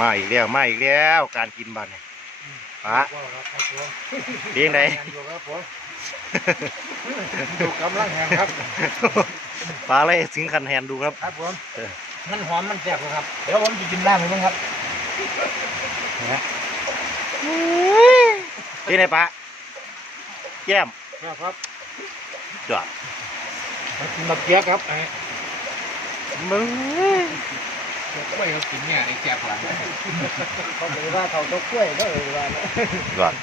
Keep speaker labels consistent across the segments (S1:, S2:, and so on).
S1: มาอีกแล้วมาอีกแล้วการกินบัตรเนี่ยปะ
S2: ว้าวครับผม
S1: เลี้ยงได
S2: แข่งอยู่ครับผมดูกำลังแข่งครับ
S1: ปลาอะไรถึงคันแฮนดูครับ
S2: ครับผม
S1: เออ
S2: มันหอมมันแซ่บครับเดี๋ยวผมจะกินน้ำให้มั้งครับ
S1: ที่ไหนปะแย้ม
S2: ครับครับ
S1: จอด
S2: มากินบักเกี๊ยครับไอ้
S1: มึง
S2: กล้วยเขากินเนี่ยไอ้แซ่บหลังเขาเลยว่าเขาต้องกล้วยก็เออว่านะ
S1: จอด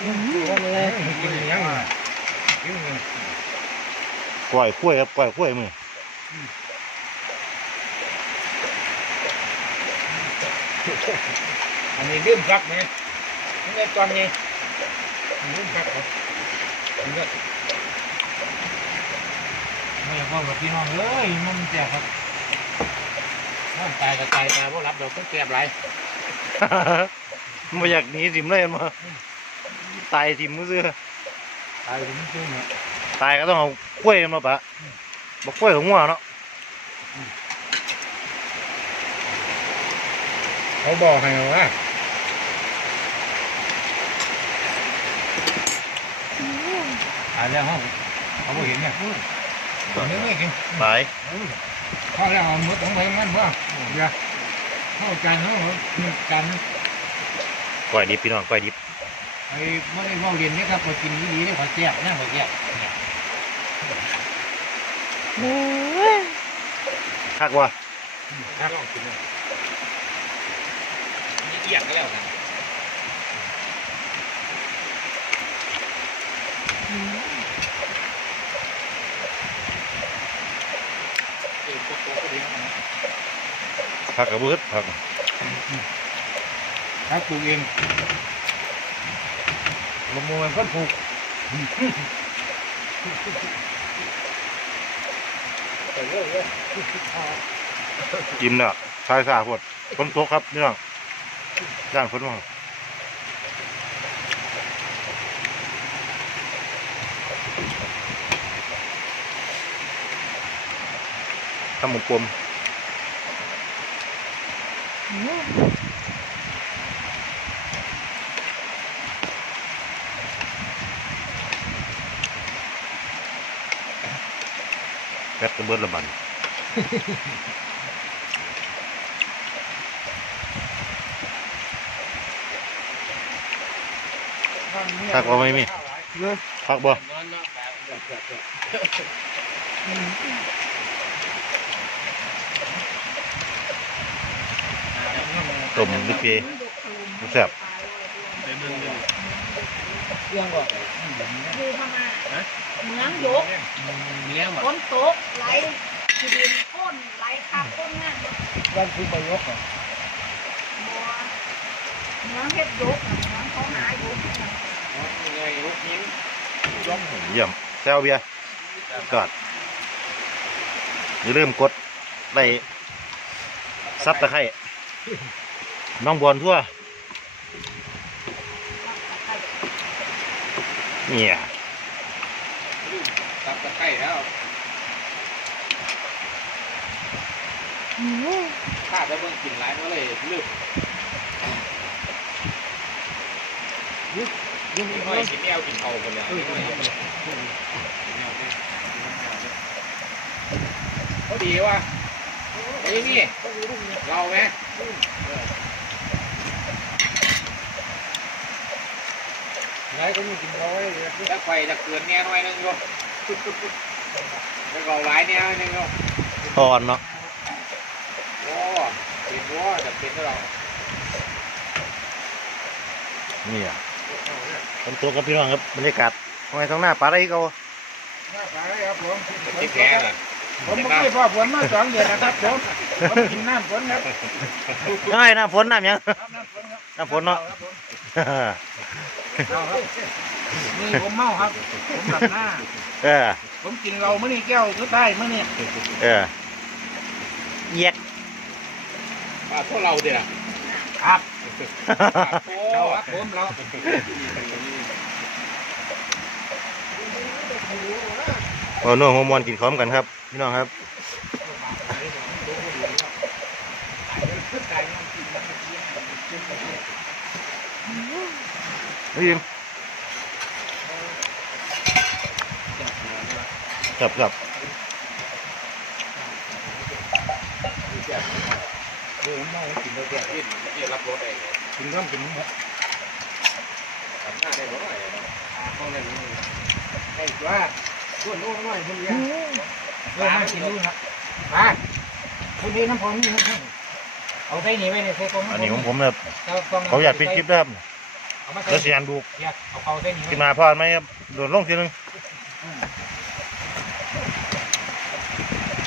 S2: กินยังกินยัง
S1: กล้วยกล้วยครับกล้วยกล้วยมือ
S2: อันนี้ลืมพักไหมนี่ไงตอนนี้ ลืมพักครับนี่ก็ไม่อยากบอกกับพี่น้องเอ้ยมันแซ่บครับน้ำตายก็ตายตายเพราะรับเราต้องแซ่บไร
S1: ไม่อยากหนีสิมเลยมาตายสิมมือซื้อ
S2: ตายถึงซึ้งเนี่ย
S1: ตายก็ต้องเอากล้วยมาปะบอกกล้วยของงัวเนาะ
S2: เขาบอกให้ว่า ตายแล้วเขาเขาไม่เห็นเนี่ยตอนนี้ไม่กิน
S1: ตาย
S2: เขาแล้วเอามือของไปมันว่าเดี๋ยวเข้าจานเขาจาน
S1: กล้วยดิบพี่น้องกล้วยดิบ
S2: ไอ้ไม่ได้ว่าเรียนนี่ครับพอกินดีๆนี่ขอแซ่บนะขอแซ่บเนี่ย
S1: คักว่า
S2: ถ้าลองกินเลยนี่เอียงก็แล้วนะ
S1: คักกระเบิดคัก
S2: ครับปลูกเองลงมือมันก็ปลูก
S1: กินเนาะชายสาพดฝนตกครับพี่น้องย่างฝนมาทำหมูปม แป๊ดกระเบิดละบันพักบ่ไม่มีพักบ่ ต้มดิเปแซ่บ
S2: เรื่องก่อน
S3: คือพม่าเมืองยก
S2: เลี้ยง
S3: ฝนตกไหลที่ดินโค่นไหลขับโค่นงานบ่
S2: วันคือประยกอะ
S3: เมืองเฮ็ดยกน่ะเมืองเขาหายกน่ะ
S2: ยังไงลูกชิ้น
S1: เยี่ยมแซวเบียร์กอดอย่าลืมกดไลค์ซับตะไคร้ น้องบอลทั่ว เนี่ย
S2: ตับตะไคร้แล้วข้าจะเบิ่งกินหลายมาเลยลืมยังไม่กินแมวกินเขาคนเดียวเขาดีว่ะไอ้นี่เราไหม ไรก็มีกินเขาไว้แล้วไฟจะเกินแน่หน่อยนึงโยแล้วเราหลายแน่หนึงโย
S1: ตอนเนาะ
S2: โอ้เป็นว่าจะเป็นเรา
S1: เนี่ยเป็นตัวกับพี่น้องครับบรรยากาศทำไมท้องหน้าปลาอะไรเขา
S2: ครับผมที่แพ้น่ะ ผมไม่เคยพอฝนมาสองเดือนนะครับผมผมกินน้ำฝนครับ
S1: ยังไงน้ำฝนน้ำหยัง
S2: น้ำฝนครับ
S1: น้ำฝนเนาะ
S2: นี่ผมเมาครับ ผมหลับหน้า
S1: เออ
S2: ผมกินเราเมื่อนี่แก้วสุดท้ายเมื่อนี่
S1: เออเย็ก
S2: ป้าพวกเราเดี๋ยวครับเราครับผมเรา
S1: เอาโน่หัวมวนกินข้อมกันครับ พี่น้องครับเฮ้ยจับจับ
S2: เออมันไม่กินเลยเดี๋ยวกินเดี๋ยวรับรถได้กินข้าวกินหมดทำหน้าได้บ่อยต้องเล่นไอ้ว่า ส่วนโอ้หน่อยคนเดียวเออมากินดูนะมาคุณดีน้ำพองนี่น้ำพองเอาไปนี่ไว้ในเซฟ
S1: อันนี้ของผมนะครับเขาอยากปิดคลิปนะครับ
S2: เอามาใส่
S1: แล้วเสียนดู
S2: เอาเขาใส่นี่
S1: ขึ้นมาพอดไหมครับโดดลงทีนึง
S2: เ